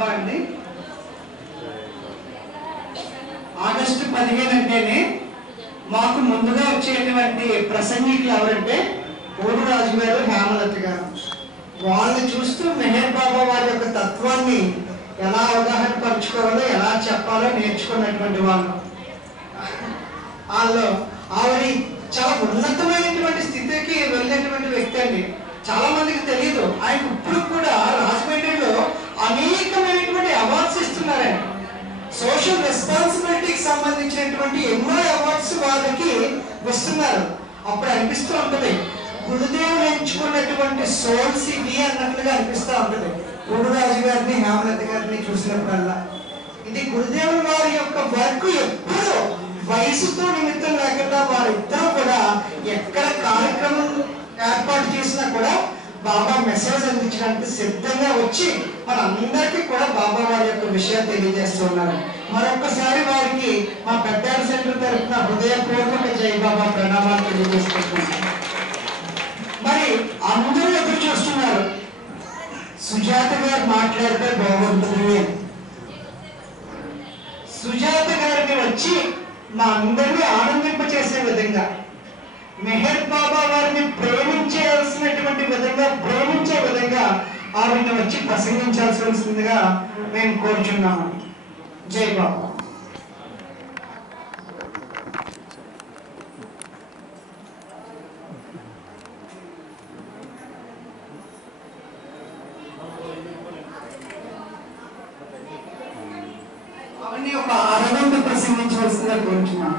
బాబా అండి. ఆగస్టు 15 అంటేనే మాకు ముందుగా వచ్చేటువంటి ప్రసంగికులు ఎవరంటే పోడురాజు గారు, హేమలత గారు. వాళ్ళని చూస్తూ మెహర్ బాబా వారి యొక్క తత్వాన్ని ఎలా అవగాహన పరుచుకోవాలో, ఎలా చెప్పాలో నేర్చుకున్నటువంటి వాళ్ళు. వాళ్ళు ఆవిడ చాలా ఉన్నతమైనటువంటి స్థితికి వెళ్ళినటువంటి వ్యక్తి అండి. చాలా మందికి తెలియదు. ఆయన ఇప్పుడు కూడా రాజమండ్రిలో అనేకమైనటువంటి అవార్డ్స్ ఇస్తున్నారండి. సోషల్ రెస్పాన్సిబిలిటీకి సంబంధించినటువంటి ఎన్నో అవార్డ్స్ వాళ్ళకి ఇస్తున్నారు. అప్పుడు అనిపిస్తూ ఉంటుంది, గురుదేవులు ఎంచుకున్నటువంటి సోల్స్ ఇవి అన్నట్లుగా అనిపిస్తూ ఉంటుంది. పోడురాజు గారిని, హేమలత గారిని చూసినప్పుడల్లా ఇది గురుదేవుల వారి యొక్క వర్క్. ఎప్పుడు వయసుతో నిమిత్తం లేకుండా వారిద్దరూ కూడా ఎక్కడ కార్యక్రమం ఏర్పాటు చేసినా కూడా బాబా మెసేజ్ అందించడానికి సిద్ధంగా వచ్చి మనందరికీ కూడా బాబా వారి యొక్క విషయాలు తెలియజేస్తున్నారు. మరొకసారి వారికి మా పెద్దాడ సెంటర్ తరఫున హృదయపూర్వక జై బాబా ప్రణామాలు తెలియజేసుకుంటున్నాం. మరి అందరూ ఎదురు చూస్తున్నారు, సుజాత గారు మాట్లాడితే బాగుంటుంది. సుజాత గారికి వచ్చి మా అందరినీ ఆనందింపచేసే విధంగా, మెహర్ బాబా వారిని ప్రేమించాల్సినటువంటి విధంగా, ప్రేమించే విధంగా ఆవిడని వచ్చి ప్రసంగించాల్సిందిగా మేము కోరుచున్నాము. జై బాబా. అవన్నీ ఒక అరగంట ప్రసంగించవలసిందిగా కోరుచున్నాము.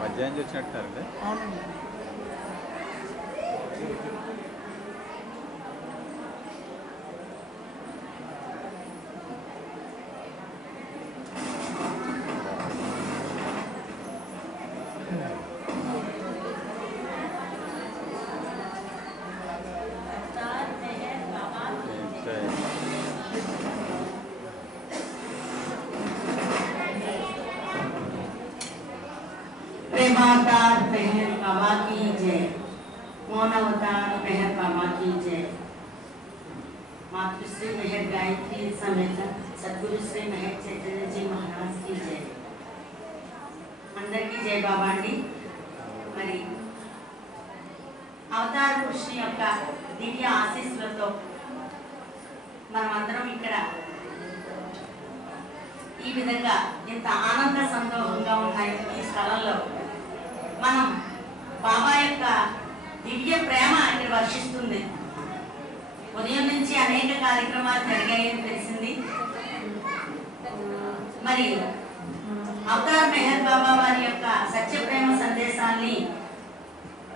మధ్యాహ్నం వచ్చినట్టారండి. అవునండి. प्रेमावतार मेहर बाबा की जय। मौन अवतार मेहर बाबा की जय। मातृश्री मेहर गायत्री समेत सद्गुरु श्री मेहर चैतन्य जी महाराज की जय। అందరికీ జై బాబా అండి. మరి అవతార పురుషుని యొక్క దివ్య ఆశీస్సులతో మనమందరం ఇక్కడ ఈ విధంగా ఇంత ఆనంద సంతోషంగా ఉన్నాయి. ఈ స్థలంలో మనం బాబా యొక్క దివ్య ప్రేమ ఇక్కడ వర్షిస్తుంది. ఉదయం నుంచి అనేక కార్యక్రమాలు జరిగాయని తెలిసింది. మరి అవతార్ మెహర్ బాబా వారి యొక్క సత్య ప్రేమ సందేశాన్ని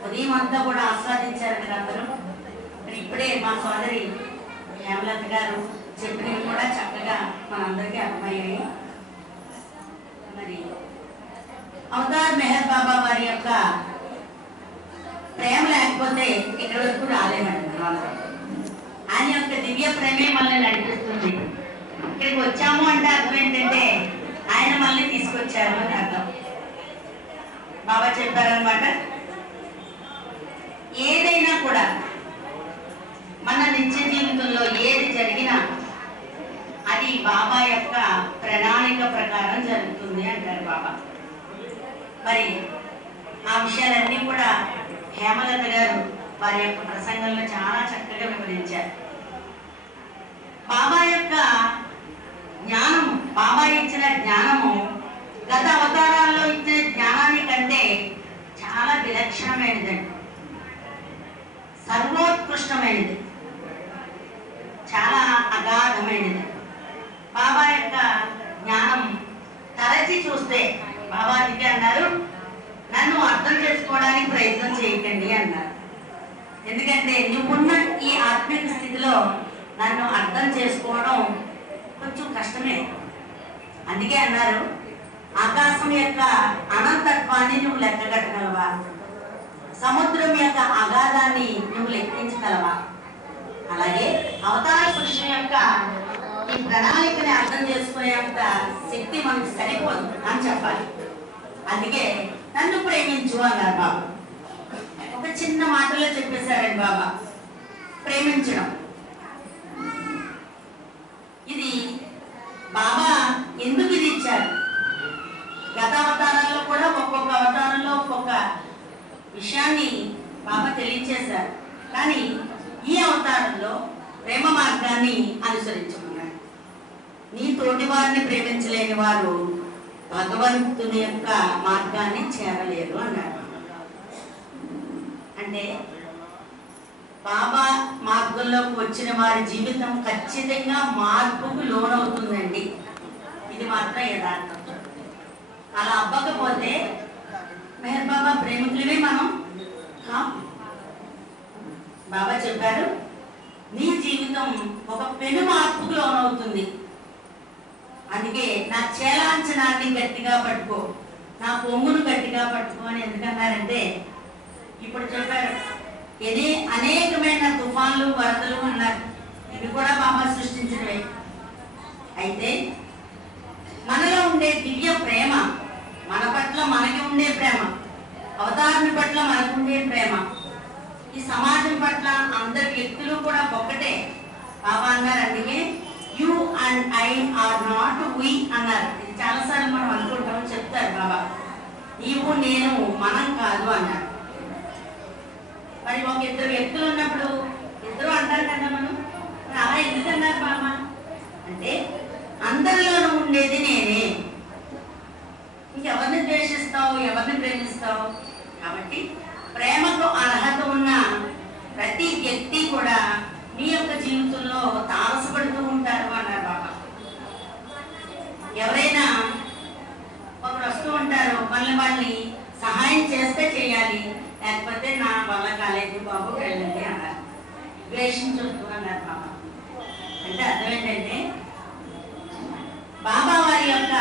ఉదయం అంతా కూడా ఆస్వాదించారు కదా అందరూ. మరి ఇప్పుడే మా సోదరి హేమలత గారు చెప్పినవి కూడా చక్కగా మనందరికీ అర్థమయ్యాయి. మరి అవతార్ మెహర్ బాబా వారి యొక్క ప్రేమ లేకపోతే ఇక్కడ వరకు రాలేమండి. ఆయన యొక్క దివ్య ప్రేమే మనల్ని నడిపిస్తుంది. ఇక్కడికి వచ్చాము అంటే అర్థం ఏంటంటే ఆయన మనల్ని తీసుకొచ్చారు అని అర్థం. బాబా చెప్పారనమాట, ఏదైనా కూడా మన నిత్య జీవితంలో ఏది జరిగినా అది బాబా యొక్క ప్రణాళిక ప్రకారం జరుగుతుంది అంటారు బాబా. మరి ఆ విషయాలన్నీ కూడా హేమలత గారు వారి యొక్క ప్రసంగంలో చాలా చక్కగా వివరించారు. బాబా యొక్క జ్ఞానము, బాబా ఇచ్చిన జ్ఞానము గత అవతారాల్లో ఇచ్చిన జ్ఞానానికంటే చాలా విలక్షణమైనదండి, సర్వోత్కృష్టమైనది, చాలా అగాధమైనది. బాబా యొక్క జ్ఞానం తరచి చూస్తే బాబా అందుకే అన్నారు, నన్ను అర్థం చేసుకోవడానికి ప్రయత్నం చేయకండి అన్నారు. ఎందుకంటే నువ్వున్న ఈ ఆత్మిక స్థితిలో నన్ను అర్థం చేసుకోవడం కొంచెం కష్టమే. అందుకే అన్నారు, ఆకాశం యొక్క అనంతత్వాన్ని నువ్వు లెక్కగట్టగలవా, సముద్రం యొక్క అగాధాన్ని నువ్వు లెక్కించగలవా, అలాగే అవతార పురుషుని యొక్క ఈ ప్రణాళికని అర్థం చేసుకునేంత శక్తి మనకి సరిపోదు అని చెప్పాలి. అందుకే నన్ను ప్రేమించు అన్నారు బాబా. ఒక చిన్న మాటలో చెప్పేశారండి బాబా. ప్రేమించడం ఇది బాబా ఎందుకు ఇది ఇచ్చారు? గత అవతారాల్లో కూడా ఒక్కొక్క అవతారంలో ఒక్కొక్క విషయాన్ని బాబా తెలియచేశారు. కానీ ఈ అవతారంలో ప్రేమ మార్గాన్ని అనుసరించుకున్నారు. నీ తోటి వారిని ప్రేమించలేని వారు భగవంతుని యొక్క మార్గాన్ని చేరలేరు అన్నారు. అంటే బాబా మార్గంలోకి వచ్చిన వారి జీవితం ఖచ్చితంగా మార్పుకు లోనవుతుందండి. ఇది మాత్రం యథార్థం. అలా అవ్వకపోతే మెహర్ బాబా ప్రేమికులమే మనం కాం. బాబా చెప్పారు, నీ జీవితం ఒక పెను మార్పుకు లోనవుతుంది. అందుకే నా చేలాంచనాన్ని గట్టిగా పట్టుకో, నా పొంగును గట్టిగా పట్టుకో అని ఎందుకన్నారంటే, ఇప్పుడు చెప్పారు ఇది అనేకమైన తుఫాన్లు వరదలు అన్నారు. ఇవి కూడా బాబా సృష్టించినవే. అయితే మనలో ఉండే దివ్య ప్రేమ, మన పట్ల మనకి ఉండే ప్రేమ, అవతారుని పట్ల మనకు ఉండే ప్రేమ, ఈ సమాజం పట్ల అందరి వ్యక్తులు కూడా ఒక్కటే. బాబా అన్నారు, అందుకే you and I are not we అన్నారు. ఇది చాలాసార్లు మనం అనుకుంటాం, చెప్తారు బాబా. నీవు నేను మనం కాదు అన్నారు. మరి ఒక ఇద్దరు వ్యక్తులు ఉన్నప్పుడు ఇద్దరు అంటారు కదా మనం, అలా ఎందుకన్నారు బాబా అంటే, అందరిలోనూ ఉండేది నేనే. ఇంకెవరిని ద్వేషిస్తావు, ఎవరిని ప్రేమిస్తావు? కాబట్టి ప్రేమకు అర్హత ఉన్న ప్రతి వ్యక్తి కూడా మీ యొక్క జీవితంలో తారసపడుతూ ఉంటారు అన్నారు బాబా. ఎవరైనా ఒకరు వస్తూ ఉంటారు, వాళ్ళని సహాయం చేస్తే చేయాలి, లేకపోతే నా వల్ల కాలేదు బాబు వెళ్ళండి అన్నారు. ద్వేషించొద్దు అన్నారు బాబా. అంటే అర్థం ఏంటంటే, బాబా వారి యొక్క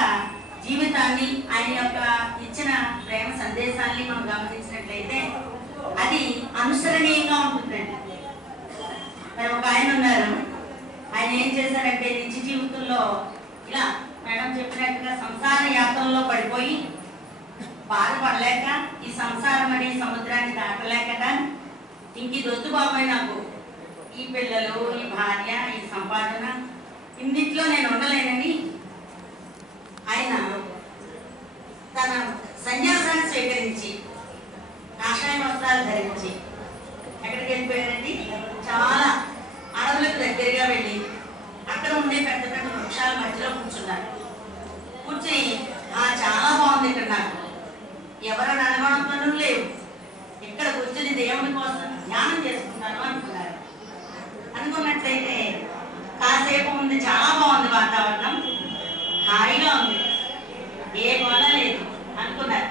జీవితాన్ని, ఆయన యొక్క ఇచ్చిన ప్రేమ సందేశాన్ని మనం గమనించినట్లయితే అది అనుసరణీయంగా ఉంటుందండి. మరి ఒక ఆయన ఉన్నారు, ఆయన ఏం చేశారంటే నిత్య జీవితంలో ఇలా మేడం చెప్పినట్టుగా సంసార యాత్రల్లో పడిపోయి బాధపడలేక, ఈ సంసారం అనే సముద్రాన్ని దాటలేక, ఇంక ఇది వద్దు బాబాయ్, నాకు ఈ పిల్లలు, ఈ భార్య, ఈ సంపాదన, ఇన్నిట్లో నేను ఉండలేనని ఆయన తన సన్యాసాన్ని స్వీకరించి కాషాయ వస్త్రాలు ధరించి ఎక్కడికి వెళ్ళిపోయారండి? చాలా అడవులకు దగ్గరగా వెళ్ళి అక్కడ ఉండే పెద్ద పెద్ద వృక్షాల మధ్యలో కూర్చున్నారు. కూర్చొని చాలా బాగుంది ఇక్కడ, నాకు ఎవరైనా అనుకోవడం పనులు లేవు, ఇక్కడ కూర్చొని దేవుడి కోసం ధ్యానం చేసుకుంటాను అనుకున్నారు. అనుకున్నట్లయితే కాసేపు ఉంది, చాలా బాగుంది వాతావరణం, హాయిగా ఉంది, ఏ గోళ లేదు అనుకున్నారు.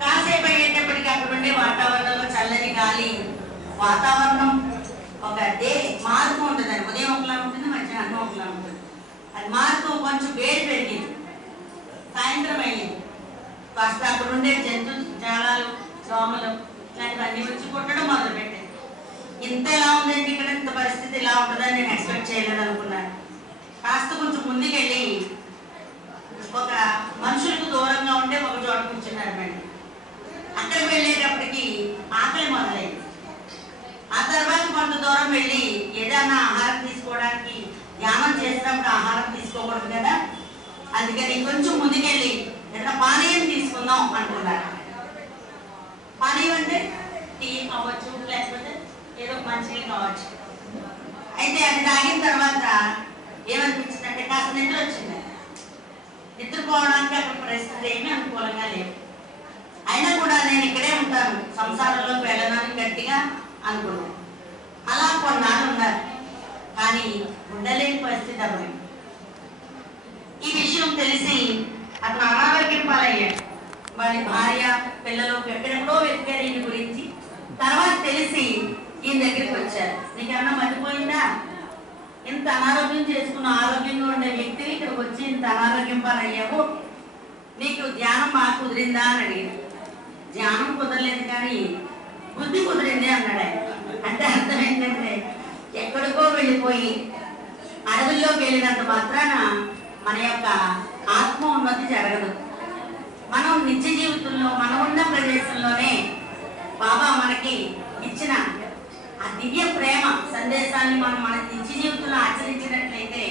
కాసేపు అయ్యేటప్పటికి అక్కడ ఉండే వాతావరణంలో చల్లని గాలి, వాతావరణం ఒక డే మారుతూ ఉంటుంది. ఉదయం ఒకలా ఉంటుంది, మధ్యాహ్నం ఒకలా ఉంటుంది. అది మారుతూ కొంచెం వేడి పెరిగింది. సాయంత్రం అయ్యింది. ఫస్ట్ అక్కడ ఉండే జంతు జాలాలు, దోమలు ఇలాంటివన్నీ వచ్చి కుట్టడం మొదలుపెట్టాయి. ఇంత ఎలా ఉందంటే ఇక్కడ ఇంత పరిస్థితి ఇలా ఉంటుందని నేను ఎక్స్పెక్ట్ చేయలేదు అనుకున్నాను. కాస్త కొంచెం ముందుకెళ్ళి ఒక మనుషులకు దూరంగా ఉంటే ఒక చోట కూర్చున్నారు మేడం. అక్కడికి వెళ్ళేటప్పటికి ఆకలి మొదలైంది. ఆ తర్వాత కొంత దూరం వెళ్ళి ఏదైనా ఆహారం తీసుకోవడానికి, ధ్యానం చేసినప్పుడు ఆహారం తీసుకోకూడదు కదా, అందుకని కొంచెం ముందుకెళ్ళి ఏదైనా పానీయం తీసుకుందాం అనుకున్నారు. పానీయం అంటే టీ కావచ్చు, లేకపోతే ఏదో మంచినీళ్ళు కావచ్చు. అయితే అది తాగిన తర్వాత ఏమనిపించిందంటే కాస్త నిద్ర వచ్చింది. నిద్రపోవడానికి అక్కడ పరిస్థితి ఏమీ అనుకూలంగా లేవు. అయినా కూడా నేను ఇక్కడే ఉంటాను, సంసారంలోకి వెళ్ళడానికి గట్టిగా అనుకున్నాను. అలా కొన్నాళ్ళు ఉన్నారు, కానీ ఉండలేని పరిస్థితి అవ్వదు. ఈ విషయం తెలిసి అతను అనారోగ్యం పాలయ్యాడు. వాడి భార్య, పిల్లలు ఎక్కడెక్కడో వెతికారు ఈయన గురించి. తర్వాత తెలిసి ఈయన దగ్గరికి వచ్చారు. నీకేమన్నా మర్చిపోయిందా? ఇంత అనారోగ్యం చేసుకున్న ఆరోగ్యంగా ఉండే వ్యక్తిని ఇక్కడికి వచ్చి ఇంత అనారోగ్యం పాలయ్యావు, నీకు ధ్యానం బాగా కుదిరిందా అని అడిగారు. ధ్యానం కుదరలేదు కానీ బుద్ధి కుదిరింది అన్నాడు ఆయన. అంటే అర్థం ఏంటంటే ఎక్కడికో వెళ్ళిపోయి అడవుల్లోకి వెళ్ళినంత మాత్రాన మన యొక్క ఆత్మ ఉన్నతి జరగదు. మనం నిత్య జీవితంలో మనం ఉన్న ప్రదేశంలోనే బాబా మనకి ఇచ్చిన ఆ దివ్య ప్రేమ సందేశాన్ని మనం మన నిత్య జీవితంలో ఆచరించినట్లయితే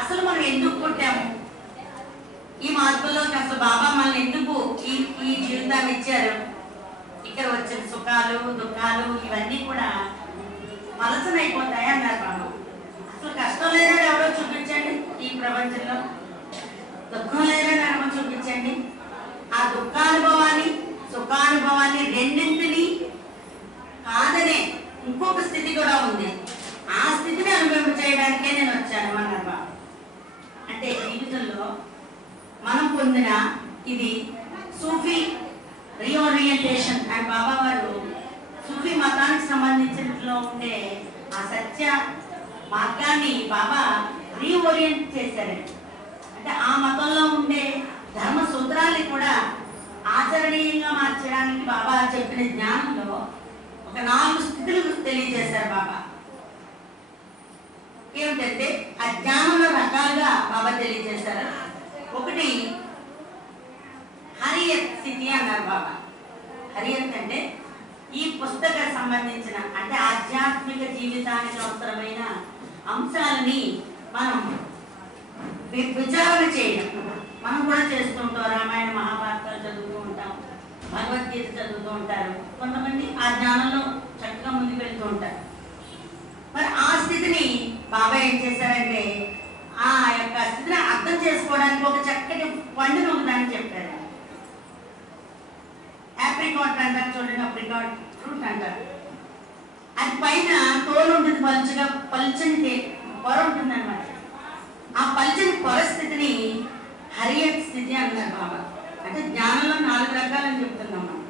అసలు మనం ఎందుకు పుట్టాము, ఈ మార్గంలోకి అసలు బాబా మనల్ని ఎందుకు ఈ జీవితాన్ని ఇచ్చారు, ఇక్కడ వచ్చిన సుఖాలు దుఃఖాలు ఇవన్నీ కూడా మలసనైపోతాయి అన్నారు బాబా. అసలు కష్టం లేదని ఎవరో చూపించండి ఈ ప్రపంచంలో, దుఃఖం లేదని ఎవరో చూపించండి. ఆ దుఃఖానుభవాన్ని సుఖానుభవాన్ని రెండింటిని కాదనే ఇంకొక స్థితి కూడా ఉంది. ఆ స్థితిని అనుభవం చేయడానికే నేను వచ్చాను అన్నారు బాబా. అంటే జీవితంలో మనం పొందిన ఇది సూఫీ రీఓరియంటేషన్ అండ్ బాబా వారు సూఫీ మతానికి సంబంధించినట్లో ఉండే ఆ సత్య మార్గాన్ని బాబా రీఓరియంట్ చేశారండి. అంటే ఆ మతంలో ఉండే ధర్మ సూత్రాల్ని కూడా ఆచరణీయంగా మార్చడానికి బాబా చెప్పిన జ్ఞానంలో ఒక 4 స్థితులు తెలియజేశారు బాబా. ఏమిటంటే ఆ జ్ఞానంలో రకాలుగా బాబా తెలియజేశారు. ఒకటి హరియత్ స్థితి అన్నారు బాబా. హరియత్ అంటే ఈ పుస్తకం సంబంధించిన అంటే ఆధ్యాత్మిక జీవితానికి అవసరమైన అంశాలని మనం విచారణ చేయడం. మనం కూడా చేస్తుంటాం, రామాయణ మహాభారతాలు చదువుతూ ఉంటాం, భగవద్గీత చదువుతూ ఉంటారు, కొంతమంది ఆ జ్ఞానంలో చక్కగా ముందుకు వెళ్తూ ఉంటారు. మరి ఆ స్థితిని బాబా ఏం చేశారంటే ఆ యొక్క స్థితిని అర్థం చేసుకోవడానికి ఒక చక్కటి పండును ఒకదాన్ని చెప్పారు. ఆప్రికాట్ అంటారు చూడండి, ఆప్రికాట్ ఫ్రూట్ అంటారు. అది పైన తోలు ఉంటుంది, పలుచని పొర ఉంటుంది అనమాట. ఆ పలుచని పొర స్థితిని హరియత్ స్థితి అన్నారు బాబా. అంటే జ్ఞానంలో 4 రకాలని చెప్తున్నాం మనం.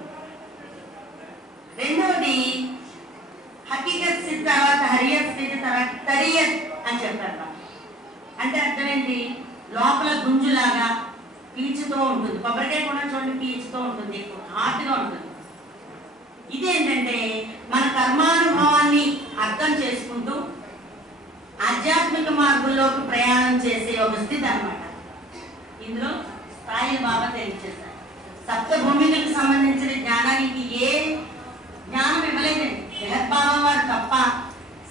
రెండవది హకీకత్ స్థితి, తర్వాత హరియత్ స్థితి, తర్వాత తరియత్ అని చెప్పారు బాబా. అంటే అర్థం ఏంటి, లోపల గుంజులాగా పీచుతో ఉంటుంది. కొబ్బరికాయ కూడా చూడండి పీచుతో ఉంటుంది, హాట్గా ఉంటుంది. ఇదేంటంటే మన కర్మానుభవాన్ని అర్థం చేసుకుంటూ ఆధ్యాత్మిక మార్గంలోకి ప్రయాణం చేసే ఒక స్థితి అన్నమాట. ఇందులో స్థాయి బాబా తెలియజేశారు. సప్తభూమికలకు సంబంధించిన జ్ఞానానికి ఏ జ్ఞానం ఇవ్వలేదండి జగద్బాబా వారు తప్ప.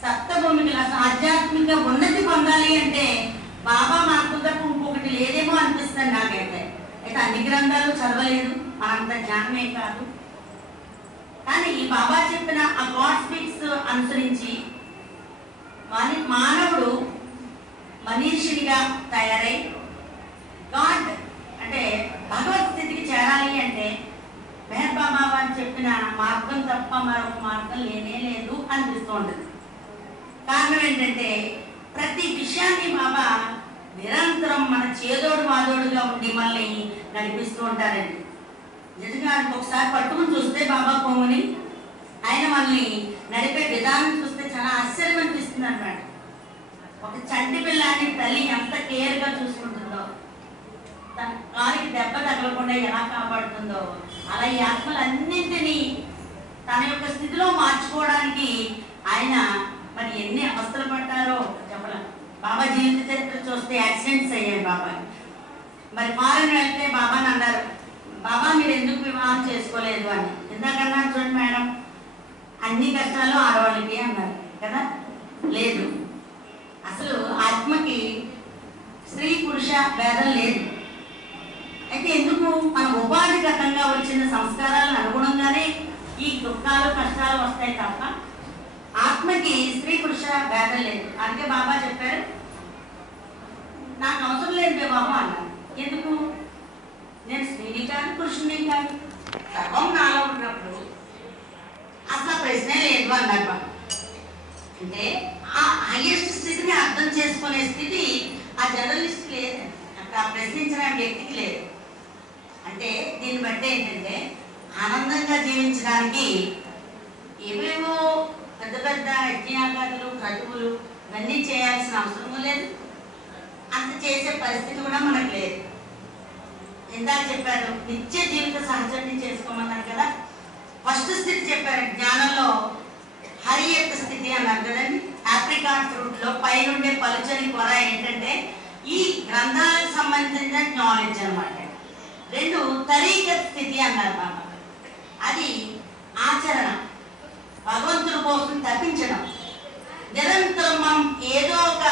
సప్తభూమికలు అసలు ఆధ్యాత్మిక ఉన్నతి పొందాలి అంటే బాబా మార్గం తప్ప ఇంకొకటి లేదేమో అనిపిస్తుంది నాకైతే. అయితే అన్ని గ్రంథాలు చదవలేదు, మనంత జ్ఞానమే కాదు. కానీ బాబా చెప్పిన ఆ గాడ్ స్పీక్స్ అనుసరించి మానవుడు మనీషినిగా తయారై గాడ్ అంటే భగవత్ స్థితికి చేరాలి అంటే మెహర్ బాబా వారు చెప్పిన మార్గం తప్ప మరొక మార్గం లేనే లేదు అనిపిస్తూ ఉంటుంది. కారణం ఏంటంటే ప్రతి విషయాన్ని బాబా నిరంతరం మన చేదోడు వాదోడుగా ఉండి మళ్ళీ నడిపిస్తూ ఉంటారండి. నిజంగా ఒకసారి పట్టుకుని చూస్తే బాబా పొంగుని ఆయన మనల్ని నడిపే విధానం చూస్తే చాలా ఆశ్చర్యం అనిపిస్తుంది అన్నమాట. ఒక చంటి పిల్లాన్ని తల్లి ఎంత కేర్గా చూసుకుంటుందో, తన కాలికి దెబ్బ తగలకుండా ఎలా కాపాడుతుందో, అలా ఈ ఆత్మలన్నింటినీ తన యొక్క స్థితిలో మార్చుకోవడానికి ఆయన మరి ఎన్ని అవస్థలు పడ్డారో చెప్పలేం. బాబా జీవిత చరిత్ర చూస్తే యాక్సిడెంట్స్ అయ్యాయి బాబా. మరి ఫారెన్ వెళ్తే బాబాని అన్నారు, బాబా మీరు ఎందుకు వివాహం చేసుకోలేదు అని. ఎందుకన్నా చూడండి మేడం, అన్ని కష్టాలు ఆడవాళ్ళకి అన్నారు కదా. లేదు, అసలు ఆత్మకి స్త్రీ పురుష భేదం లేదు. అయితే ఎందుకు మన ఉపాధిగతంగా వచ్చిన సంస్కారాలను అనుగుణంగానే ఈ దుఃఖాలు కష్టాలు వస్తాయి తప్ప ఆత్మకి స్త్రీ పురుష భేదం లేదు. అందుకే బాబా చెప్పారు, నాకు అవసరం లేదు వివాహం అన్నారు. ఎందుకు, నేను స్త్రీని కాదు పురుషుని కాదు, సర్వం నాలో ఉన్నప్పుడు అసలు ప్రశ్నే లేదు అన్నారు బాబా. అంటే ఆ హైయెస్ట్ స్థితిని అర్థం చేసుకునే స్థితి ఆ జర్నలిస్ట్ లేదు, అక్కడ ప్రశ్నించిన వ్యక్తికి లేదు. అంటే దీన్ని బట్టి ఏంటంటే ఆనందంగా జీవించడానికి ఏవేవో పెద్ద పెద్ద యజ్ఞయాగాదులు క్రతువులు ఇవన్నీ చేయాల్సిన అవసరము లేదు, అంత చేసే పరిస్థితి కూడా మనకు లేదు. ఇందాక చెప్పారు నిత్య జీవిత సహచర్యం చేసుకోమన్నారు కదా. ఫస్ట్ స్థితి చెప్పారు జ్ఞానంలో హరియత్ స్థితి అన్నారు కదండి. ఆప్రికాట్ ఫ్రూట్ లో పైనుండే పలుచని పొర ఏంటంటే ఈ గ్రంథాలకు సంబంధించిన నాలెడ్జ్ అన్నమాట. రెండు తరీకత్ స్థితి అన్నారు బాబా. అది ఆచరణ, భగవంతుడి కోసం తప్పించడం. నిరంతరం మనం ఏదో ఒక,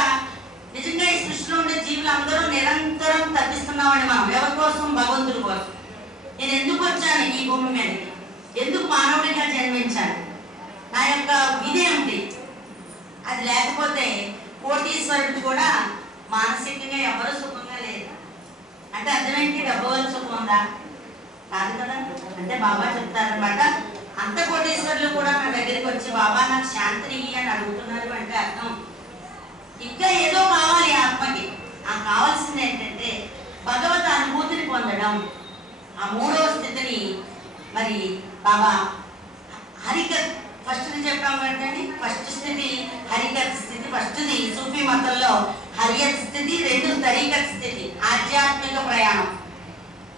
నిజంగా ఈ సృష్టిలో ఉండే జీవులు అందరూ నిరంతరం తప్పిస్తున్నామని మనం ఎవరి కోసం? భగవంతుడి కోసం. నేను ఎందుకు వచ్చాను ఈ భూమి మీదకి, ఎందుకు మానవుడిగా జన్మించాను, నా యొక్క విధి ఏమిటి? అది లేకపోతే కోటీశ్వరుడు కూడా మానసికంగా ఎవరు సుఖంగా లేరు. అంటే అర్థమేంటి? డబ్బు వల్ల సుఖం ఉందా? కాదు కదా. అంటే బాబా చెప్తారనమాట, అంత కోటీశ్వరులు కూడా నా దగ్గరికి వచ్చి బాబా నాకు శాంతిని అని అడుగుతున్నారు అంటే అర్థం ఇంకా ఏదో కావాలి ఆత్మకి. ఆ కావాల్సింది ఏంటంటే భగవత్ అనుభూతిని పొందడం. ఆ మూడవ స్థితిని మరి బాబా హరికత్ ఫస్ట్ చెప్పాము ఏంటండి. ఫస్ట్ స్థితి హరికత్ స్థితి, ఫస్ట్ది సూఫీ మతంలో హరియత్ స్థితి, రెండు తరీకత్ స్థితి, ఆధ్యాత్మిక ప్రయాణం.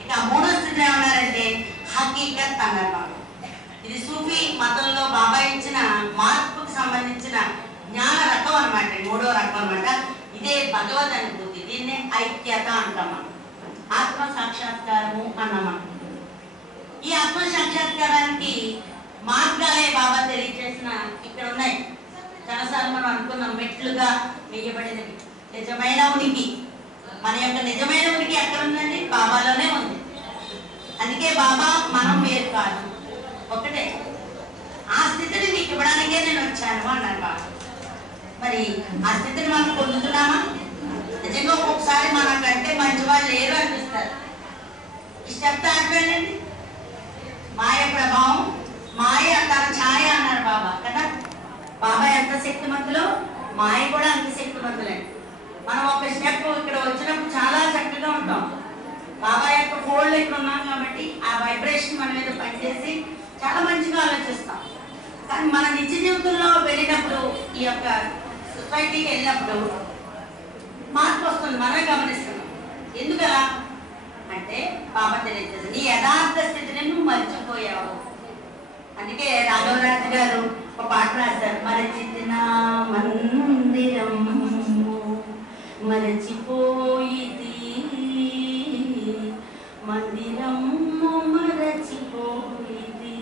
ఇక మూడో స్థితి ఏమన్నారంటే హకీకత్ అన్నారు బాబా. ఇది సూఫీ మతంలో బాబా ఇచ్చిన మార్పుకు సంబంధించిన జ్ఞాన రకం అనమాట, మూడో రకం అనమాట. ఇదే భగవద్ అనుభూతి, దీన్నే ఐక్యత అంటాం మనం, ఆత్మ సాక్షాత్కారము అన్నమాట. ఈ ఆత్మ సాక్షాత్కారానికి మార్గాలే బాబా తెలియజేసిన ఇక్కడ ఉన్నాయి. చాలాసార్లు మనం అనుకున్నాం మెట్లుగా వేయబడినవి. నిజమైన ఉనికి, మన యొక్క నిజమైన ఉనికి ఎక్కడ ఉందండి? బాబాలోనే ఉంది. అందుకే బాబా మనం వేరు కాదు, ఒకటే. ఆ స్థితిని నీకు ఇవ్వడానికే నేను వచ్చాను అన్నారు బాబా. మరి ఆ స్థితిని మనం పొందుతున్నామా? నిజంగా ఒక్కొక్కసారి మనకంటే మంచి వాళ్ళు లేరు అనిపిస్తారు. ఈ స్టెప్ దాటిపోయిందండి. మాయ ప్రభావం, మాయ తన ఛాయ అన్నారు బాబా కదా. బాబా ఎంత శక్తిమంతులో మాయ కూడా అంత శక్తిమంతులండి. మనం ఒక స్టెప్ ఇక్కడ వచ్చినప్పుడు చాలా చక్కగా ఉంటాం. బాబా యొక్క ఫోల్డ్ ఇక్కడ ఉన్నాం కాబట్టి ఆ వైబ్రేషన్ మన మీద పనిచేసి చాలా మంచిగా ఆలోచిస్తాం. కానీ మన నిజ జీవితంలో వెళ్ళినప్పుడు, ఈ యొక్క సొసైటీకి వెళ్ళినప్పుడు మార్పు వస్తుంది, మనమే గమనిస్తున్నాం. ఎందుకలా అంటే బాబా తెలియజేస్తుంది, నీ యథార్థ స్థితిని నువ్వు మర్చిపోయావు. అందుకే రాఘవరాజు గారు ఒక పాట రాశారు, మరచితిన మందిరం మరచిపోయిది, మందిరం మరచిపోయిది,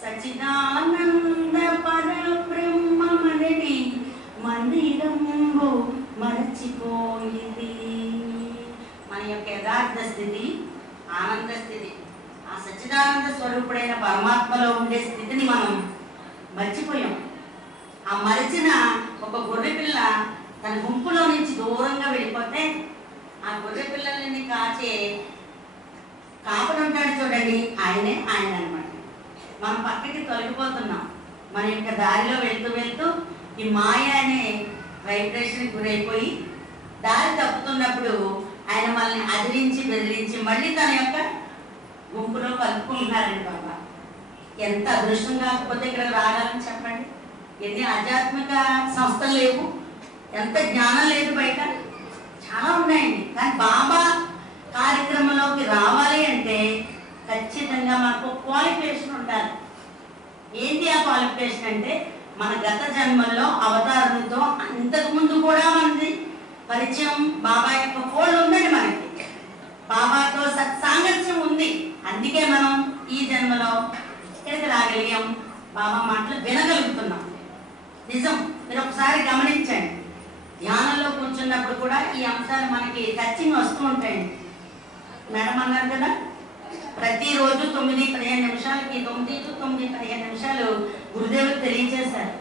సచిదానంద పరబ్రహ్మమనడి మందిరము మరచిపోయిది. మన యొక్క యథార్థ స్థితి ఆనంద స్థితి, ఆ సచ్చిదానంద స్వరూపుడైన పరమాత్మలో ఉండే స్థితిని మనం మర్చిపోయాం. ఆ మరిచిన ఒక గొర్రె పిల్ల తన గుంపులో నుంచి దూరంగా వెళ్ళిపోతే ఆ గొర్రె పిల్లల్ని కాచే కాపలు ఉంటాడు చూడండి, ఆయన అనమాట. మనం పక్కకి తొలగిపోతున్నాం. మన యొక్క దారిలో వెళ్తూ వెళ్తూ ఈ మాయ అనే వైబ్రేషన్ గురైపోయి దారి తప్పుతున్నప్పుడు ఆయన మనల్ని అదిరించి బెదిరించి మళ్ళీ తన యొక్క గుంపులో కలుపుకుంటున్నారండి బాబా. ఎంత అదృష్టం కాకపోతే ఇక్కడ రాగాలని చెప్పండి. ఎన్ని ఆధ్యాత్మిక సంస్థలు లేవు, ఎంత జ్ఞానం లేదు, బయట చాలా ఉన్నాయండి. కానీ బాబా కార్యక్రమంలోకి రావాలి అంటే ఖచ్చితంగా మనకు క్వాలిఫికేషన్ ఉండాలి. ఏంటి ఆ క్వాలిఫికేషన్ అంటే మన గత జన్మల్లో అవతారంతో అంతకుముందు కూడా మనది పరిచయం, బాబా యొక్క ఫోల్డ్ ఉందండి మనకి, బాబాతో సత్సాంగత్యం ఉంది. అందుకే మనం ఈ జన్మలో ఇక్కడికి రాగలిగాం, బాబా మాటలు వినగలుగుతున్నాం. నిజం, మీరు ఒకసారి గమనించండి. ధ్యానంలో కూర్చున్నప్పుడు కూడా ఈ అంశాలు మనకి టచింగ్ వస్తూ ఉంటాయండి. మేడం అన్నారు కదా, ప్రతిరోజు 9-15 నిమిషాలకి 9 to 9-15 నిమిషాలు గురుదేవులు తెలియజేశారు,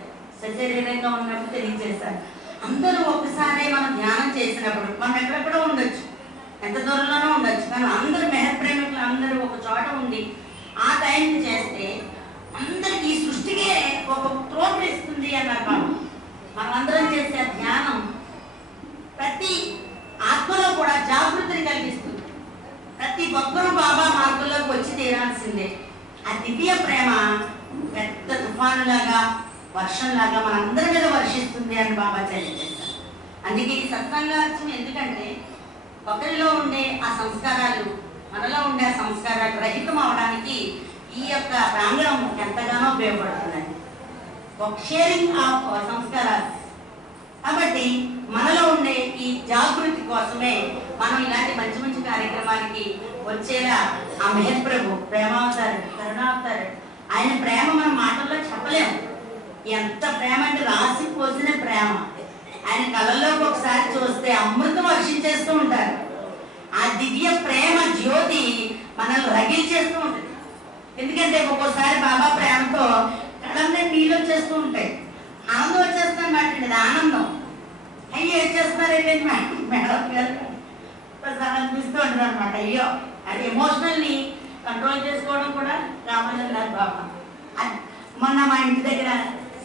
సశరీరంగా ఉన్నప్పుడు తెలియజేశారు. అందరూ ఒకసారి మనం ధ్యానం చేసినప్పుడు మనం ఎక్కడెక్కడో ఉండొచ్చు, ఎంత దూరంలోనూ ఉండొచ్చు, కానీ అందరూ మెహర్ ప్రేమికులు అందరూ ఒక చోట ఉండి ఆ టైంకి చేస్తే అందరికి ఈ సృష్టికే ఒక త్రోట్ ఇస్తుంది అన్నారు బాబు. మనం అందరం చేసే ధ్యానం ప్రతి ఆత్మలో కూడా జాగృతిని కలిగిస్తుంది. ప్రతి ఒక్కరూ బాబా మార్గంలోకి వచ్చి తీరాల్సిందే. ఆ దివ్య ప్రేమ పెద్ద తుఫానులాగా, వర్షంలాగా మనందరి మీద వర్షిస్తుంది అని బాబా తెలియజేస్తారు. అందుకే ఈ సత్సంగార్థం ఎందుకంటే ఒకరిలో ఉండే ఆ సంస్కారాలు, మనలో ఉండే ఆ సంస్కారాలు రహితం అవడానికి ఈ యొక్క ప్రాంగణం ఎంతగానో ఉపయోగపడుతుందండి. ఒక షేరింగ్ ఆఫ్ సంస్కారాలు. కాబట్టి మనలో ఉండే ఈ జాగృతి కోసమే మనం ఇలాంటి మంచి మంచి కార్యక్రమాలకి వచ్చేలా ఆ మెహర్ ప్రభు ప్రేమావతారుడు, కరుణావతారుడు. ఆయన ప్రేమ మనం మాటల్లో చెప్పలేము. ఎంత ప్రేమ అంటే రాసి పోసిన ప్రేమ. ఆయన కళ్ళల్లోకి ఒకసారి చూస్తే అమృతం వర్షించేస్తూ ఉంటారు. ఆ దివ్య ప్రేమ జ్యోతి మనల్ని రగిల్చేస్తూ ఉంటుంది. ఎందుకంటే ఒక్కోసారి బాబా ప్రేమతో కళ్ళంటే నీళ్ళు వచ్చేస్తూ ఉంటాయి, ఆనందం వచ్చేస్తాను మాట. అది ఆనందం. అయ్యో వచ్చేస్తున్నారంటే మేడం ఒకసారి అనిపిస్తూ ఉంటుంది అనమాట. అయ్యో అది ఎమోషనల్ని కంట్రోల్ చేసుకోవడం కూడా రామచంద్ర బాబా. మొన్న మా ఇంటి దగ్గర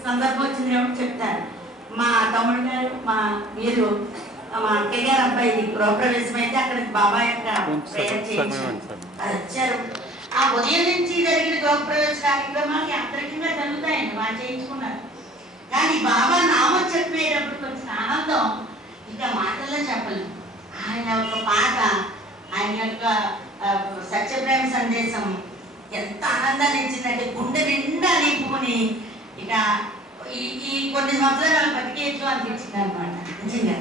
సందర్భం వచ్చింది కాబట్టి చెప్తారు. మా తమ్ముడు గారు మీరు మా అక్కయ్య గారు అబ్బాయి గృహప్రవేశం అయితే అక్కడికి బాబా యొక్క ప్రేయర్ చేయించారు. అది వచ్చారు. ఆ ఉదయం నుంచి జరిగిన గృహప్రవేశ కార్యక్రమాలకి అంతరికంగా జరుగుతాయండి, వాళ్ళు చేయించుకున్నారు. కానీ బాబా నామం చెప్పేటప్పుడు వచ్చిన ఆనందం ఇంకా మాటల్లో చెప్పలేదు. ఆయన యొక్క పాట, ఆయన యొక్క సత్యప్రేమ సందేశం ఎంత ఆనందాన్ని ఇచ్చిందంటే గుండె నిండా నింపుకొని ఇక ఈ కొన్ని సంవత్సరాలు బతికేట్లు అనిపించింది అనమాట. నిజంగా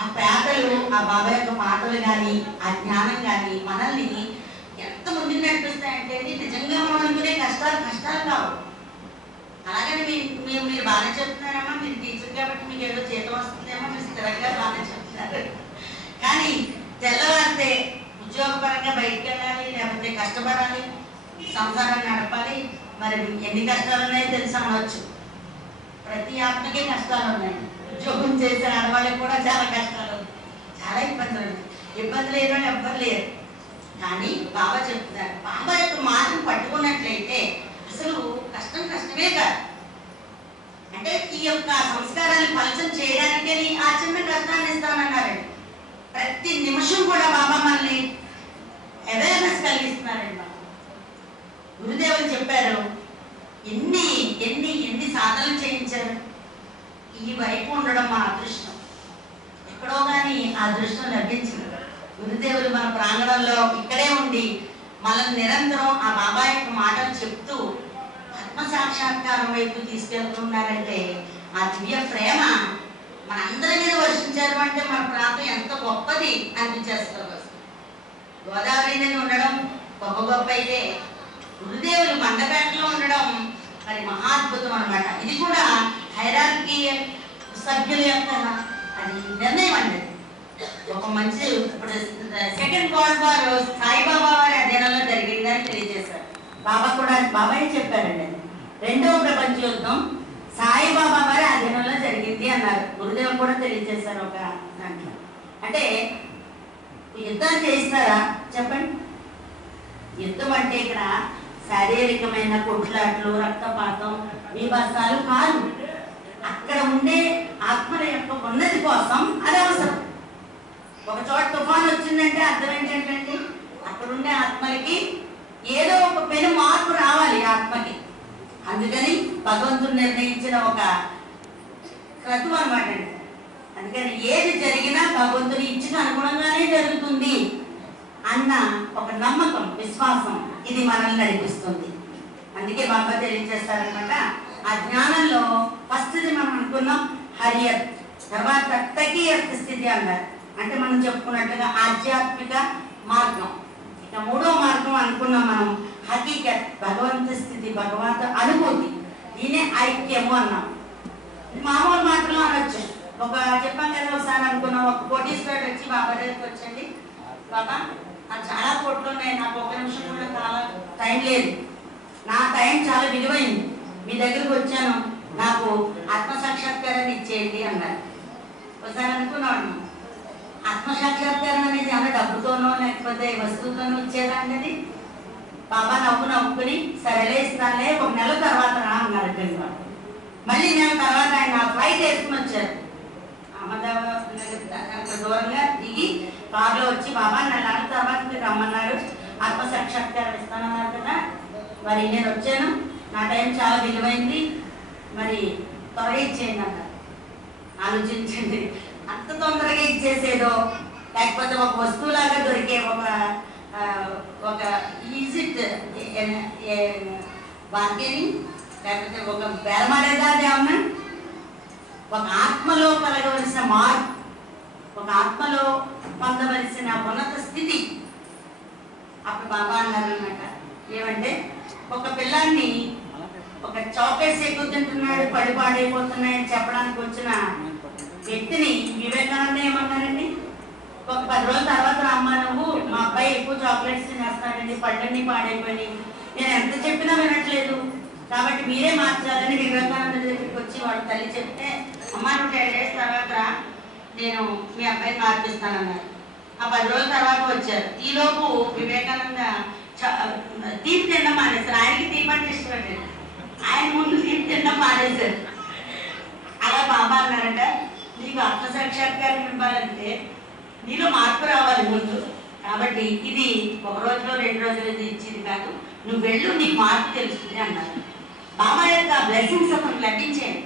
ఆ పేదలు, ఆ బాబా యొక్క మాటలు కానీ ఆ జ్ఞానం కానీ మనల్ని ఎంత ముందుకు నడిపిస్తాయంటే నిజంగా మనం అనుకునే కష్టాలు కావు. అలాగని మీరు బాగానే చెప్తున్నారమ్మా, మీరు టీచర్ కాబట్టి మీకు ఏదో జీతం వస్తుందేమో, మీరు స్థిరంగా బాగానే చెప్తున్నారు. కానీ తెల్లవారితే ఉద్యోగపరంగా బయటకు వెళ్ళాలి, లేకపోతే కష్టపడాలి, సంసారం నడపాలి. మరి ఎన్ని కష్టాలు ఉన్నాయో తెలిసి అనవచ్చు. ప్రతి ఆత్మకే కష్టాలు ఉన్నాయి. ఉద్యోగం చేసే ఆడవాళ్ళకి కూడా చాలా కష్టాలు ఉన్నాయి, చాలా ఇబ్బందులు ఉన్నాయి. ఇబ్బందులు లేని ఎవ్వరు లేరు. కానీ బాబా చెప్తున్నారు, బాబా యొక్క మాటను పట్టుకున్నట్లయితే అసలు కష్టమే కాదు. అంటే ఈ యొక్క సంస్కారాన్ని ఫలితం చేయడానికే ఆ చిన్న కష్టాన్ని ఇస్తానన్నారండి. ప్రతి నిమిషం కూడా బాబా మనల్ని అవేర్నెస్ కలిగిస్తున్నారండి. గురుదేవులు చెప్పారు, ఎన్ని ఎన్ని ఎన్ని సాధనలు చేయించారు. ఈ వైపు ఉండడం మా అదృష్టం. ఎక్కడో కానీ ఆ అదృష్టం లభించింది. గురుదేవులు మన ప్రాంగణంలో ఇక్కడే ఉండి మనల్ని నిరంతరం ఆ బాబా యొక్క మాటలు చెప్తూ ఆత్మ సాక్షాత్కారం వైపు తీసుకెళ్తున్నారంటే ఆ దివ్య ప్రేమ మనందరి మీద వర్షించారు అంటే మన ప్రాంతం ఎంత గొప్పది అనిపించేస్తారు. గోదావరి నది ఉండడం గొప్ప అయితే గురుదేవులు మండపేటలో ఉండడం మరి మహాద్భుతం అనమాట. ఇది కూడా హైరార్కీయల్ సభ్యుల యొక్క అది నిర్ణయం అండి. ఒక మంచి ఇప్పుడు సెకండ్ వరల్డ్ వార్ సాయిబాబా వారి అధ్యయనంలో జరిగిందని తెలియజేశారు. బాబాయ్ చెప్పారండి. రెండవ ప్రపంచ యుద్ధం సాయిబాబా వారి అధ్యయనంలో జరిగింది అన్నారు. గురుదేవులు కూడా తెలియజేశారు ఒక దాంట్లో. అంటే యుద్ధం చేస్తారా చెప్పండి. యుద్ధం అంటే ఇక్కడ శారీరకమైన కొట్లాట్లు, రక్తపాతం, విభాసాలు కాదు. అక్కడ ఉండే ఆత్మల యొక్క ఉన్నతి కోసం అది అవసరం. ఒక చోట తుఫాన్ వచ్చిందంటే అర్థం ఏంటంటే అక్కడ ఉండే ఆత్మలకి ఏదో ఒక పెను మార్పు రావాలి ఆత్మకి. అందుకని భగవంతుడు నిర్ణయించిన ఒక క్రతువు అనమాట అండి. అందుకని ఏది జరిగినా భగవంతుని ఇచ్చిన అనుగుణంగానే జరుగుతుంది అన్న ఒక నమ్మకం, విశ్వాసం ఇది మనల్ని నడిపిస్తుంది. అందుకే బాబా తెలియజేస్తారనమాట. ఆ జ్ఞానంలో ఫస్ట్ది మనం అనుకున్నాం హరియత్, తర్వాత తకీయత్ స్థితి అన్నారు. అంటే మనం చెప్పుకున్నట్టుగా ఆధ్యాత్మిక మార్గం. ఇక మూడో మార్గం అనుకున్నాం మనం హకీకత్, భగవంతు స్థితి, భగవంతు అనుభూతి. దీనే ఐక్యము అన్నాం. మామూలు మాటలు అనొచ్చు. ఒక చెప్పాం కదా, ఒకసారి అనుకున్నాం ఒక కోటీశ్వరుడు వచ్చి బాబా దగ్గరికి వచ్చండి, బాబా నాకు చాలా కోట్లు ఉన్నాయి, నాకు ఒక నిమిషం కూడా చాలా టైం లేదు, నా టైం చాలా విలువైంది, మీ దగ్గరకు వచ్చాను, నాకు ఆత్మసాక్షాత్కారాన్ని ఇచ్చేయండి అన్నారు. ఒకసారి అనుకున్నాను, ఆత్మసాక్షాత్కారం అనేది అన్న డబ్బుతోనో లేకపోతే వస్తువుతోనో ఇచ్చేదా అనేది. బాబా నవ్వుకుని సరేలే ఇస్తానులే, ఒక నెల తర్వాత రా అన్నారు. మళ్ళీ నెల తర్వాత ఆయన ఫ్లైట్ వేసుకుని వచ్చారు. అహ్మదాబాద్ దూరంగా దిగి కారులో వచ్చి బాబా నెల తర్వాత మీరు రమ్మన్నారు, ఆత్మసాక్షాత్కారం ఇస్తానన్నారు కదా, మరి నేను వచ్చాను, నా టైం చాలా విలువైంది, మరి త్వరగా ఇచ్చేయండి అన్నారు. ఆలోచించండి, అంత తొందరగా ఇచ్చేసేదో లేకపోతే ఒక వస్తువులాగా దొరికే ఒక ఈజిట్ బార్గెనింగ్ లేకపోతే ఒక బేరమాడేదా ఏమన్నా? ఒక ఆత్మలో కలగవలసిన మార్పు, ఒక ఆత్మలో పొందవలసిన ఉన్నత స్థితి. అప్పుడు బాబా అన్నారన్నమాట, ఏమంటే ఒక పిల్లాన్ని ఒక చాక్లెట్స్ ఎక్కువ తింటున్నాడు, పాడైపోతున్నాయని చెప్పడానికి వచ్చిన వ్యక్తిని వివేకానంద ఏమన్నారండి? ఒక 10 రోజుల తర్వాత అమ్మ నువ్వు మా అబ్బాయి ఎక్కువ చాక్లెట్స్ తినేస్తాడండి, పళ్ళన్నీ పాడైపోయి, నేను ఎంత చెప్పినా వినట్లేదు, కాబట్టి మీరే మార్చాలని వివేకానంద దగ్గరికి వచ్చి వాళ్ళ తల్లి చెప్తే, అమ్మ నువ్వు 10 days తర్వాత నేను మీ అబ్బాయిని మార్పిస్తానన్నారు. ఆ 10 రోజుల తర్వాత వచ్చారు. ఈలోపు వివేకానంద తీపి తినడం మానేశారు. ఆయనకి తీపి అంటే ఇష్టపడ్డాడు, ఆయన ముందు తీపి తినడం మానేశారు. అలా బాబా అన్నారంట, నీకు ఆత్మసాక్షాత్కారం ఇవ్వాలంటే నీలో మార్పు రావాలి ముందు, కాబట్టి ఇది 1 రోజులో 2 రోజులు ఇచ్చింది కాదు, నువ్వు వెళ్ళు, నీకు మార్పు తెలుస్తుంది అన్నారు. బాబా యొక్క బ్లెస్సింగ్స్ అతను లభించాయి.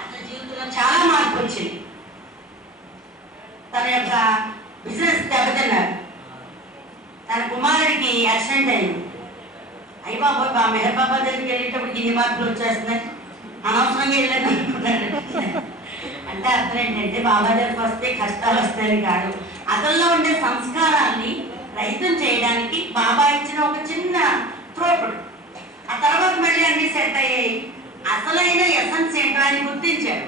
అతని జీవితంలో చాలా మార్పు వచ్చింది. తన యొక్క బిజినెస్ దెబ్బతిన్నారు. తన కుమారుడికి యాక్సిడెంట్ అయింది. అయ్యి బాబోయ్ మెహర్ బాబా దగ్గరికి వెళ్ళేటప్పుడు ఇన్ని మార్పులు వచ్చేస్తున్నాయి, అనవసరంగా వెళ్ళాను అనుకున్నాడు. అంటే అర్థం ఏంటంటే బాబా దగ్గరికి వస్తే కష్టాలు వస్తాయని కాదు, అతనిలో ఉండే సంస్కారాన్ని రైతం చేయడానికి బాబా ఇచ్చిన ఒక చిన్న త్రోపుడు. ఆ తర్వాత మళ్ళీ అన్ని సెట్ అయ్యాయి. అసలైన ఎసెన్స్ ఏంటో ఆయన గుర్తించాడు.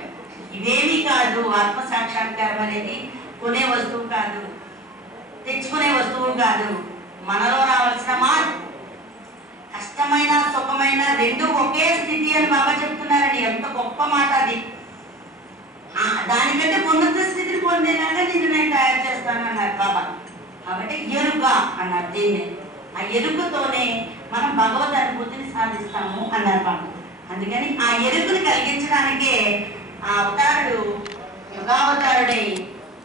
ఇవేమీ కాదు, ఆత్మ సాక్షాత్కారం అనేది కొనే వస్తువు కాదు, తెచ్చుకునే వస్తువు కాదు, మనలో రావాల్సిన మార్పు. కష్టమైన సుఖమైన రెండు ఒకే స్థితి అని బాబా చెప్తున్నారని, ఎంత గొప్ప మాట అది. దానికంటే ఉన్నత స్థితిని పొందేలాగా నిన్ను నేను తయారు చేస్తాను అన్నారు బాబా. కాబట్టి ఎరుక అన్నారు దీన్ని. ఆ ఎరుకతోనే మనం భగవద్ అనుభూతిని సాధిస్తాము అన్నారు బాబా. అందుకని ఆ ఎరుకను కలిగించడానికే ఆ అవతారుడు యుగావతారుడై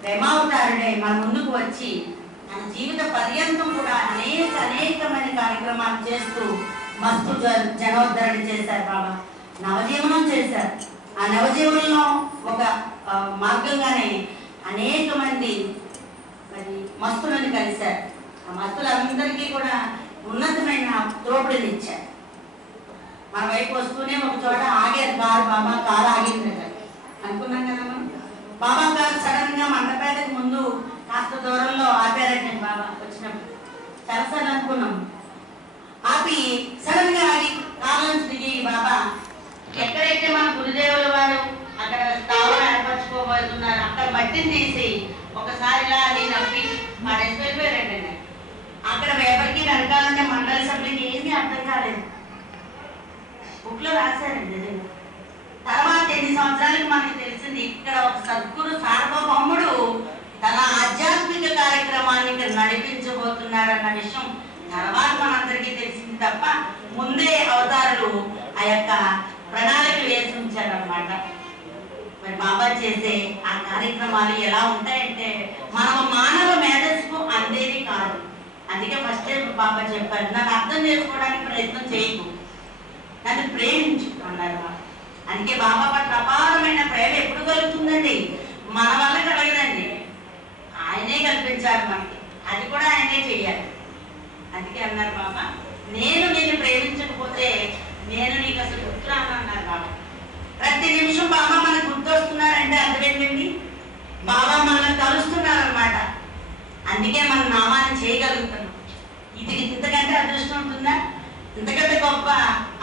ప్రేమావతారుడై మన ముందుకు వచ్చి మన జీవిత పర్యంతం కూడా అనేకమైన కార్యక్రమాలు చేస్తూ మస్తు జనోద్ధరణ చేశారు బాబా. నవజీవనం చేశారు. ఆ నవజీవనంలో ఒక మార్గంగానే అనేక మంది మరి మస్తులను కలిశారు. ఆ మస్తులందరికీ కూడా ఉన్నతమైన త్రోపుడుని ఇచ్చారు. మన వైపు వస్తూనే ఒక చోట ఆగారు కారు. బాబా కారు ఆగింది అనుకున్నాం కదా మనం. బాబా గారు సడన్ గా మండపేటకు ముందు కాస్త దూరంలో ఆపారండి బాబా వచ్చినప్పుడు. చాలాసార్లు అనుకున్నాం. ఆపి సడన్ గా ఆగి కాలం దిగి బాబా ఎక్కడైతే మన గురుదేవుల వారు అక్కడ స్థావరం ఏర్పరచుకోబోతున్నారు అక్కడ మట్టిని తీసి ఒకసారి ఇలా అది నవ్వి వెళ్ళిపోయారండి. అక్కడ ఎవరికి వెనకాలంటే మండలి సభ్యులకి ఏమీ అర్థం కాలేదు. బుక్ లో రాశారండి. తర్వాత ఎన్ని సంవత్సరాలకు మనకు తెలిసింది ఇక్కడ ఒక సద్గురు సార్వభౌముడు తన ఆధ్యాత్మిక కార్యక్రమాన్ని ఇక్కడ నడిపించబోతున్నాడు అన్న విషయం తర్వాత మనందరికీ తెలిసింది తప్ప ముందే అవతారులు ఆ యొక్క ప్రణాళికలు వేసి ఉంచారన్నమాట. మరి బాబా చేసే ఆ కార్యక్రమాలు ఎలా ఉంటాయంటే మన మానవ మేధస్సుకు అందేది కాదు. అందుకే ఫస్ట్ బాబా చెప్పారు, నన్ను అర్థం చేసుకోవడానికి ప్రయత్నం చేయకు, నన్ను ప్రేమించు అన్నారు. అందుకే బాబా పట్ల అపారమైన ప్రేమ ఎప్పుడు కలుగుతుందండి? మన వల్ల కలగదండి, ఆయనే కల్పించాలి మనకి, అది కూడా ఆయనే చెయ్యాలి. అందుకే అన్నారు బాబా, నేను నిన్ను ప్రేమించకపోతే నేను నీకు అసలు గుర్తురాను అన్నారు బాబా. ప్రతి నిమిషం బాబా మనకు గుర్తొస్తున్నారంటే అర్థం ఏంటండి? బాబా మనల్ని కలుస్తున్నారు అన్నమాట. అందుకే మన నామాన్ని చేయగలుగుతున్నాం. ఇది ఇంతకంటే అదృష్టం ఉంటుందా? ఇంతకంటే గొప్ప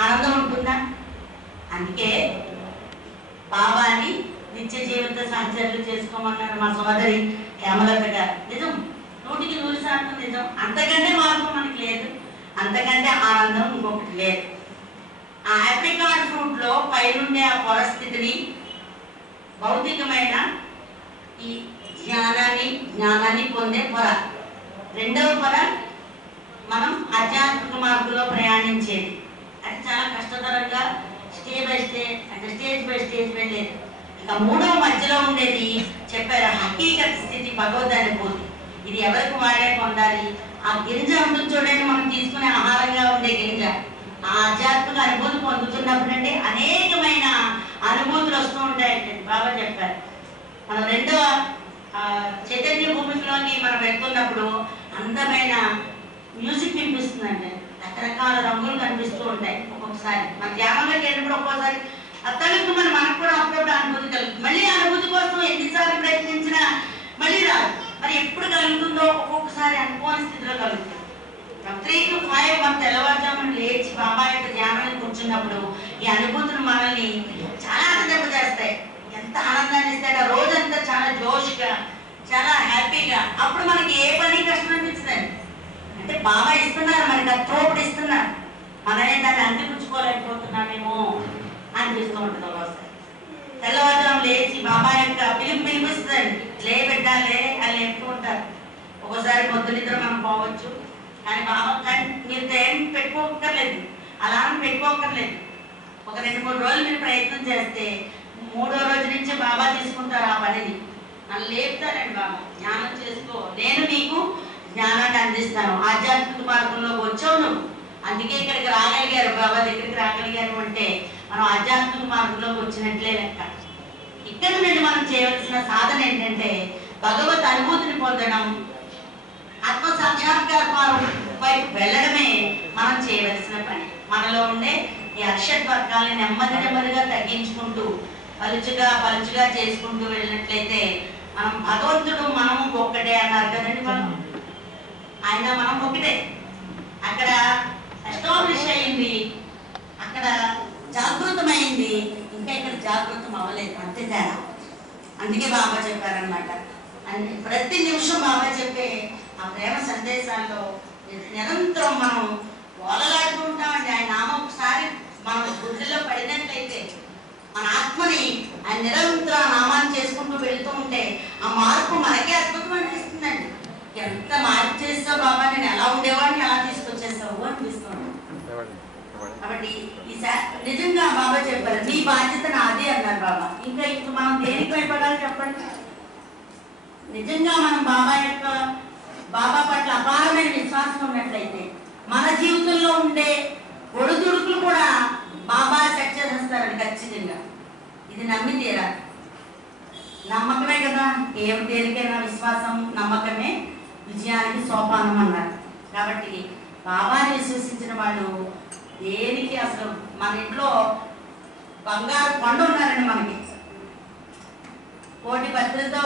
ఆనందం ఉంటుందా? అందుకే బాబాని నిత్య జీవిత సహచర్యలు చేసుకోమన్నారు మా సోదరి హేమలత గారు. నిజం, 100% నిజం. అంతకంటే మార్పు మనకి లేదు, అంతకంటే ఆనందం ఇంకొకటి లేదు. ఆ ఆప్రికాట్ ఫ్రూట్ లో పైనుండే ఆ పరిస్థితిని భౌతికమైన ఈ జ్ఞానాన్ని పొందే పొర. రెండవ పొర మనం ఆధ్యాత్మిక మార్గంలో ప్రయాణించేది. అది చాలా కష్టతరంగా స్టేజ్ బై స్టేజ్ వెళ్ళేది. ఇక మూడవ మధ్యలో ఉండేది చెప్పారు, హకీకత స్థితి, భగవద్ అనుభూతి. ఇది ఎవరికి వాళ్ళే పొందాలి. ఆ గింజ ఉంటుంది చూడండి, మనం తీసుకునే ఆహారంగా ఉండే గింజ. ఆ ఆధ్యాత్మిక అనుభూతి పొందుతున్నప్పుడు అంటే అనేకమైన అనుభూతులు వస్తూ ఉంటాయండి. బాబా చెప్పారు, మనం రెండవ చైతన్య భూమికలోకి మనం వెళ్తున్నప్పుడు అందమైన మ్యూజిక్ వినిపిస్తుందండి. రకరకాల రంగులు కనిపిస్తూ ఉంటాయి. ఒక్కొక్కసారి మన ధ్యానంలోకి వెళ్ళినప్పుడు ఒక్కోసారి తలుపు మనకు కూడా అప్పుడప్పుడు అనుభూతి కలుగుతుంది. మళ్ళీ అనుభూతి కోసం ఎన్నిసార్లు ప్రయత్నించినా మళ్ళీ రాదు. మరి ఎప్పుడు కలుగుతుందో ఒక్కొక్కసారి అనుకోని స్థితిలో కలుగుతుంది. 3 to 5 మన తెల్లవారుజామున లేచి బాబా యొక్క ధ్యానానికి కూర్చున్నప్పుడు ఈ అనుభూతులు మనల్ని చాలా ఆనందం చేస్తాయి. ఎంత ఆనందాన్ని ఇస్తాయి. ఆ రోజంతా చాలా జోష్గా, చాలా హ్యాపీగా. అప్పుడు మనకి ఏ పని కష్టం అనిపించదండి. అంటే బాబా ఇస్తున్నారు, మనకి ఆ తోపుడు ఇస్తున్నారు, మనమే దాన్ని అందిపుచ్చుకోలేకపోతున్నామేమో అనిపిస్తూ ఉంటుంది. ఒకసారి తెల్లవారుజాము లేచి బాబా యొక్క పిలిపిస్తుందండి. లే పెట్టాలే అని లేపుతూ ఉంటారు. ఒక్కోసారి పొద్దునిద్ర మనం పోవచ్చు, కానీ బాబా మీరు ఏం పెట్టుకోక్కర్లేదు, అలారం పెట్టుకోక్కర్లేదు. ఒక 2-3 రోజులు మీరు ప్రయత్నం చేస్తే 3వ రోజు నుంచి బాబా తీసుకుంటారు ఆ పనిని. నన్ను లేపుతారండి బాబా, జ్ఞానం చేసుకో, నేను నీకు జ్ఞానాన్ని అందిస్తాను, ఆధ్యాత్మిక మార్గంలోకి వచ్చావు నువ్వు, అందుకే ఇక్కడికి రాగలిగారు, బాబా దగ్గరికి రాగలిగారు అంటే మనం ఆధ్యాత్మిక మార్గంలోకి వచ్చినట్లే లెక్క. ఇక్కడ నుండి మనం చేయవలసిన సాధన ఏంటంటే భగవత్ అనుభూతిని పొందడం, ఆత్మ సాక్షాత్కారం వైపు వెళ్ళడమే మనం చేయవలసిన పని. మనలో ఉండే ఈ అక్షట్ వర్గాల్ని నెమ్మదిగా తగ్గించుకుంటూ పలుచుగా చేసుకుంటూ వెళ్ళినట్లయితే మనం భగవంతుడు మనము ఒక్కటే అన్నారు కదండి. ఆయన మనం ఒకటే. అక్కడ ఎస్టాబ్లిష్ అయింది, అక్కడ జాగృతమైంది, ఇంకా ఇక్కడ జాగృతం అవ్వలేదు, అంతే తేడా. అందుకే బాబా చెప్పారనమాట. ప్రతి నిమిషం బాబా చెప్పే ఆ ప్రేమ సందేశాల్లో నిరంతరం మనం ఓలలాడుతూ ఉంటామండి. ఆయన నామం ఒకసారి మన బుద్ధిలో పడినట్లయితే మన ఆత్మని ఆయన నిరంతరం నామాన్ని చేసుకుంటూ వెళుతూ ఉంటే ఆ మార్పు మనకే అద్భుతం అనిపిస్తుందండి. ఎంత మార్పు చేస్తావు బాబా, నేను ఎలా ఉండేవాడిని ఎలా తీసుకొచ్చేస్తావు అనిపిస్తుంది. కాబట్టి నిజంగా బాబా చెప్పారు, నీ బాధ్యత నాది అన్నారు బాబా. ఇంకా మనం దేనికి భయపడాలి చెప్పండి? నిజంగా మనం బాబా పట్ల అపారమైన విశ్వాసం ఉన్నట్లయితే మన జీవితంలో ఉండే ఒడిదుడుకులు కూడా బాబా సెట్ చేసేస్తారండి ఖచ్చితంగా. ఇది నమ్మి తీరా. నమ్మకమే కదా ఏం తేలికైనా విశ్వాసం, నమ్మకమే విజయానికి సోపానం అన్నారు. కాబట్టి బాబాని విశ్వసించిన వాళ్ళు దేనికి అసలు మన ఇంట్లో బంగారు కొండ ఉన్నారండి. మనకి కోటి భద్రతో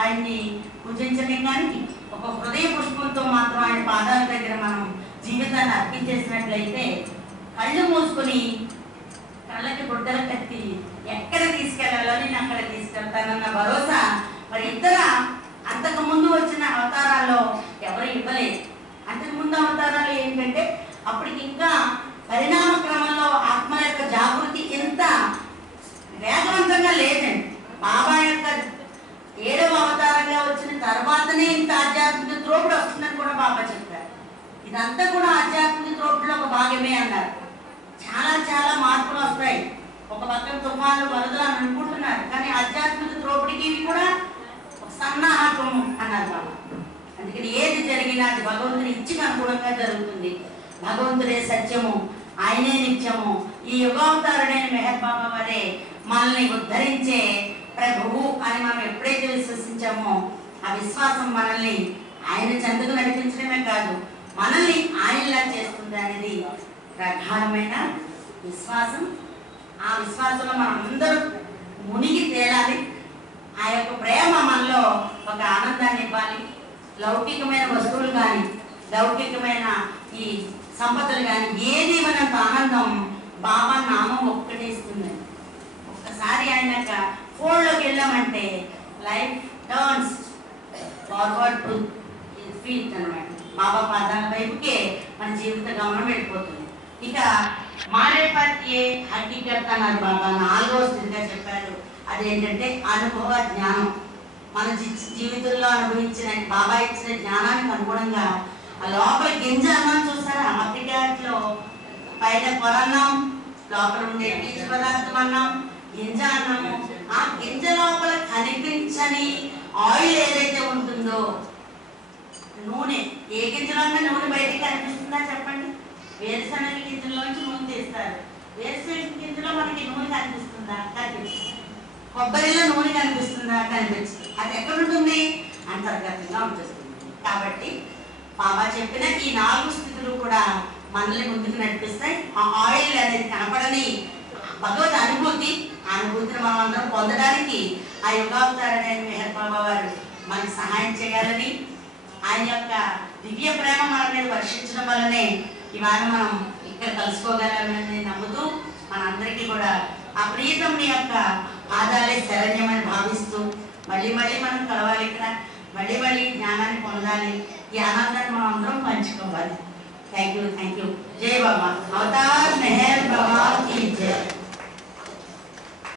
ఆయన్ని పూజించడానికి ఒక హృదయ పుష్పంతో మాత్రం ఆయన పాదాల దగ్గర మనం జీవితాన్ని అర్పించేసినట్లయితే కళ్ళు మూసుకొని కళ్ళకి గుడ్డలు కట్టి ఎక్కడ తీసుకెళ్లాలో నేను అక్కడ తీసుకెళ్తానన్న భరోసా మరి అంతకు ముందు వచ్చిన అవతారాల్లో ఎవరు ఇవ్వలేదు. అంతకు ముందు అవతారాలు ఏంటంటే అప్పటికి ఇంకా పరిణామ క్రమంలో ఆత్మ యొక్క జాగృతి ఎంత వేగవంతంగా లేదండి. బాబా యొక్క 7వ అవతారంగా వచ్చిన తర్వాతనే ఇంత ఆధ్యాత్మిక త్రోపుడు వస్తుందని కూడా బాబా చెప్పారు. ఇదంతా కూడా ఆధ్యాత్మిక త్రోపుడులో ఒక భాగమే అన్నారు. చాలా మార్పులు వస్తాయి. ఒక పక్కన తుఫాను వరదలు అని అనుకుంటున్నారు, కానీ ఆధ్యాత్మిక త్రోపుడికి ఇవి కూడా ఒక సన్నాహకం అన్నారు బాబా. అందుకని ఏది జరిగినా అది భగవంతుని ఇచ్చికి అనుగుణంగా జరుగుతుంది. భగవంతుడే సత్యము, ఆయనే నిత్యము. ఈ యుగావతారుడైన మెహర్ బాబా వారే మనల్ని ఉద్ధరించే ప్రభువు అని మనం ఎప్పుడైతే విశ్వసించామో ఆ విశ్వాసం మనల్ని ఆయన చెంతకు నడిపించడమే కాదు, మనల్ని ఆయనలా చేస్తుంది అనేది ప్రగాఢమైన విశ్వాసం. ఆ విశ్వాసంలో మనం అందరూ మునిగి తేలాలి. ఆ యొక్క ప్రేమ మనలో ఒక ఆనందాన్ని ఇవ్వాలి. లౌకికమైన వస్తువులు కానీ, లౌకికమైన ఈ సంపదలు కానీ ఏది మనంత ఆనందం బాబా నామం ఒక్కటే ఇస్తుంది. ఒక్కసారి ఆయన ఫోన్లోకి వెళ్ళామంటే life turns forward to feet అనమాట. బాబా పాదాల వైపుకే మన జీవిత గమనం వెళ్ళిపోతుంది. ఇక మారేపతి హకీకత్ అన్నారు బాబా. 4వ స్థితిగా చెప్పారు. అదేంటంటే అనుభవ జ్ఞానం. మన జీవితంలో అనుభవించిన బాబా ఇచ్చిన జ్ఞానానికి అనుగుణంగా ఆ లోపల గింజ అన్నం చూసారా, అప్పికాట్లో పైన పొరన్నం, లోపల ఉండే పీచు పదార్థం అన్నం, గింజ అన్నము. ఆ గింజ లోపల కనిపించని ఆయిల్ ఏదైతే ఉంటుందో, నూనె, ఏ గింజలో నూనె బయటికి కనిపిస్తుందా చెప్పండి? వేరుశనగ గింజలోంచి నూనె తీస్తారు. వేరుశనగ గింజలో మనకి నూనె కనిపిస్తుందా? కనిపిస్తుంది. కొబ్బరిలో నూనె కనిపిస్తుందా? కనిపిస్తుంది. అది ఎక్కడ ఉంటుంది? అంతర్గతంగా ఉంటుంది. కాబట్టి బాబా చెప్పిన ఈ 4 స్థితులు కూడా మనల్ని ముందుకు నడిపిస్తాయి. ఆ ఆయిల్ అనేది కనపడని భగవద్ అనుభూతి, ఆ అనుభూతిని మనం అందరం పొందడానికి ఆ యుగావతారమైన మెహర్ బాబా వారు మనకి సహాయం చేయాలని, ఆయన యొక్క దివ్య ప్రేమ మన మీద వర్షించడం వల్లనే ఇవాళ మనం ఇక్కడ కలుసుకోగలమని నమ్ముతూ, మనందరికీ కూడా ఆ ప్రియతముని యొక్క పాదాలే శరణ్యమని భావిస్తూ మళ్ళీ మళ్ళీ మనం కలవాలి, ఇక్కడ మళ్ళీ మళ్ళీ జ్ఞానాన్ని పొందాలి, ఈ ఆనందాన్ని మనం అందరం పంచుకోవాలి. Thank you. జై బాబా. అవతార్ మెహర్ బాబా की जय.